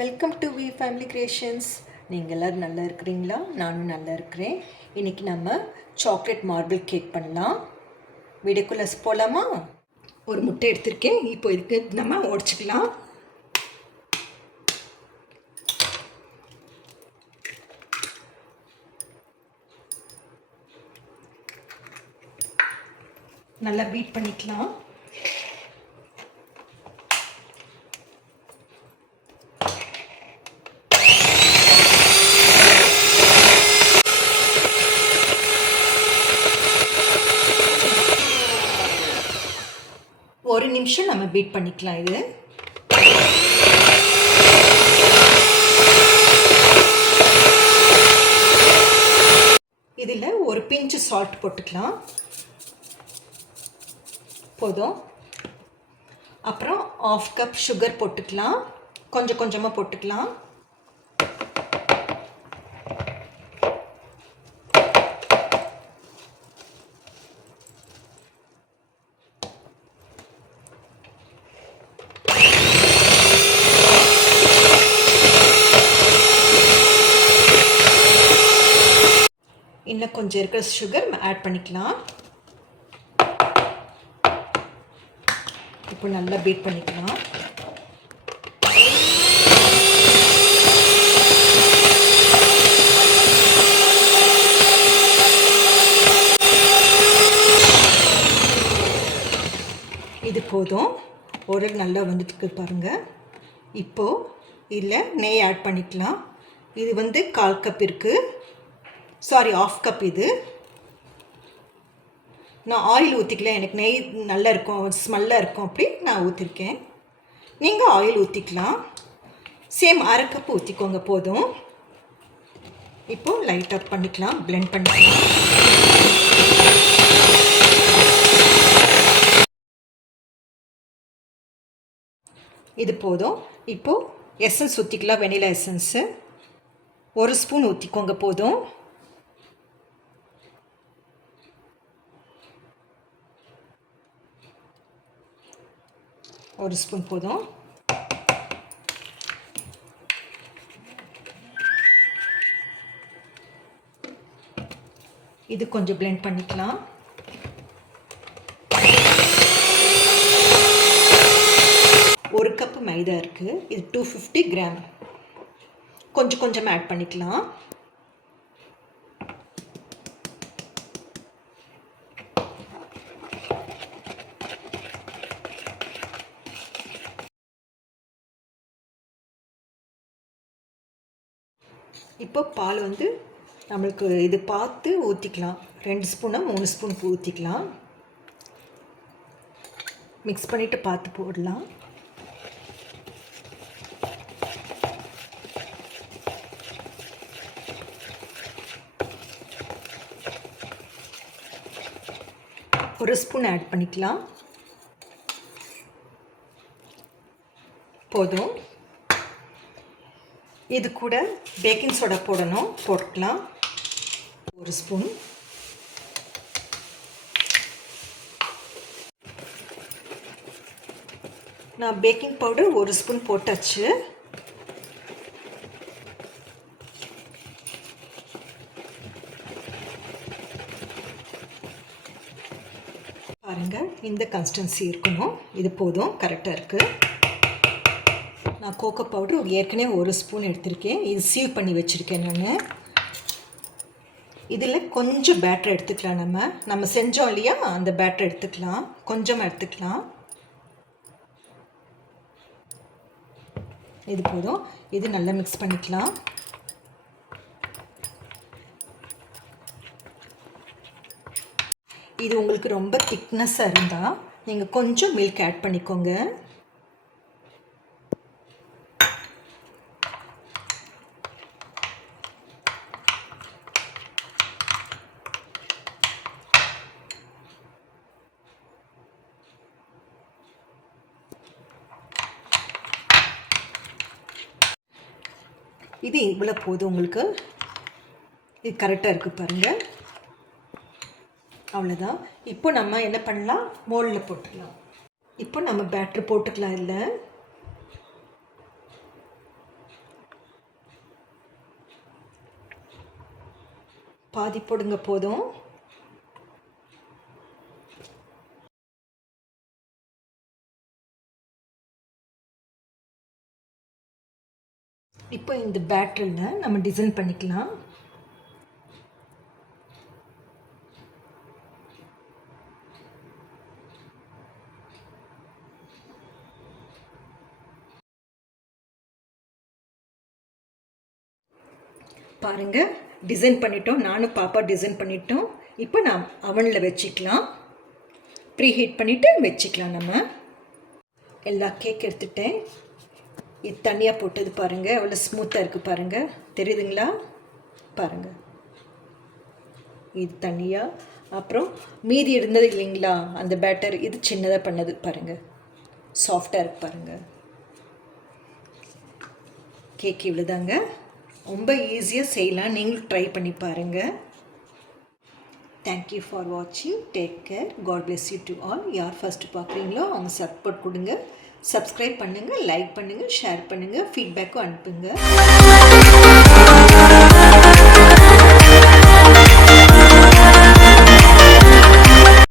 Welcome to V family creations. நீங்கள் எல்லோரும் நல்லா இருக்கிறீங்களா? நானும் நல்லா இருக்கிறேன். இன்றைக்கி நம்ம சாக்லேட் மார்பிள் கேக் பண்ணலாம். வீடியோக்குள்ளே போகலாமா? ஒரு முட்டை எடுத்திருக்கேன். இப்போ இதுக்கு நம்ம உடச்சிக்கலாம். நல்லா பீட் பண்ணிக்கலாம். ஒரு நிமிஷம் நம்ம பீட் பண்ணிக்கலாம். இது இதில் ஒரு பிஞ்சு சால்ட் போட்டுக்கலாம். போதும். அப்புறம் 1/2 கப் சுகர் போட்டுக்கலாம். கொஞ்சம் கொஞ்சமாக போட்டுக்கலாம். இன்னும் கொஞ்சம் இருக்கிற சுகர் ஆட் பண்ணிக்கலாம். இப்போ நல்லா பீட் பண்ணிக்கலாம். இது போதும். ஒரு நல்லா வந்துட்டு பாருங்கள். இப்போது இதில் நெய் ஆட் பண்ணிக்கலாம். இது 1/4 கப் இருக்குது. Sorry, 1/2 cup. இது நான் ஆயில் ஊற்றிக்கல. எனக்கு நெய் நல்லா இருக்கும், ஸ்மெல்லாக இருக்கும், அப்படி நான் ஊற்றிருக்கேன். நீங்கள் ஆயில் ஊற்றிக்கலாம். சேம் 1/2 கப் ஊற்றிக்கோங்க, போதும். இப்போது லைட்டாக பண்ணிக்கலாம், பிளெண்ட் பண்ணிக்கலாம். இது போதும். இப்போது எசன்ஸ் ஊற்றிக்கலாம். வெனிலா எசன்ஸு 1 ஸ்பூன் ஊற்றிக்கோங்க, போதும். ஒரு ஸ்பூன் போதும். இது கொஞ்சம் பிளெண்ட் பண்ணிக்கலாம். ஒரு கப்பு மைதா இருக்குது. இது 250 கிராம். கொஞ்சம் கொஞ்சம் ஆட் பண்ணிக்கலாம். இப்போ பால் நம்மளுக்கு இது பார்த்து ஊற்றிக்கலாம். 2 ஸ்பூனா 3 ஸ்பூன் ஊற்றிக்கலாம். மிக்ஸ் பண்ணிவிட்டு பார்த்து போடலாம். ஒரு ஸ்பூன் ஆட் பண்ணிக்கலாம், போதும். இது கூட பேக்கிங் சோடா போடணும், போட்டுக்கலாம். 1 ஸ்பூன். நான் பேக்கிங் பவுடர் 1 ஸ்பூன் போட்டாச்சு. பாருங்கள், இந்த கன்சிஸ்டன்சி இருக்கணும். இது போதும், கரெக்டாக இருக்குது. நான் கோகோ பவுடர் ஏற்கனவே 1 ஸ்பூன் எடுத்திருக்கேன். இது சீவ் பண்ணி வச்சுருக்கேன் நான். இதில் கொஞ்சம் பேட்டர் எடுத்துக்கலாம். நம்ம செஞ்சோம் இல்லையா, அந்த பேட்டர் எடுத்துக்கலாம். கொஞ்சமாக எடுத்துக்கலாம். இது போதும். இது நல்லா மிக்ஸ் பண்ணிக்கலாம். இது உங்களுக்கு ரொம்ப திக்னஸாக இருந்தால் நீங்கள் கொஞ்சம் மில்க் ஆட் பண்ணிக்கோங்க. இது இவ்வளோ போதும் உங்களுக்கு. இது கரெக்டாக இருக்குது பாருங்கள். அவ்வளோதான். இப்போ நம்ம என்ன பண்ணலாம், மோல்டில் போட்டுக்கலாம். இப்போ நம்ம பேட்டர் போட்டுக்கலாம். இல்லை பாதி போடுங்க போதும். இப்போ இந்த பேட்டரியில் நம்ம டிசைன் பண்ணிக்கலாம். பாருங்கள், டிசைன் பண்ணிட்டோம். நானும் பாப்பா டிசைன் பண்ணிட்டோம். இப்போ நான் அவனில் வச்சுக்கலாம். ப்ரீ ஹீட் பண்ணிவிட்டு வச்சுக்கலாம். நம்ம எல்லா கேக் எடுத்துட்டேன். இது தனியாக போட்டது பாருங்கள், எவ்வளோ ஸ்மூத்தாக இருக்குது பாருங்கள். தெரியுதுங்களா? பாருங்கள், இது தனியாக. அப்புறம் மீதி இருந்தது இல்லைங்களா அந்த பேட்டர், இது சின்னதாக பண்ணது பாருங்கள். சாஃப்டாக இருக்கு பாருங்கள். கேக் இவ்வளோதாங்க. ரொம்ப ஈஸியாக செய்யலாம். நீங்களும் ட்ரை பண்ணி பாருங்கள். தேங்க்யூ ஃபார் வாட்சிங். Take care. God bless you to all. யார் ஃபஸ்ட்டு பார்க்குறீங்களோ அவங்க சப்போர்ட் கொடுங்க. சப்ஸ்கிரைப் பண்ணுங்கள், லைக் பண்ணுங்கள், ஷேர் பண்ணுங்கள், ஃபீட்பேக்கும் அனுப்புங்க.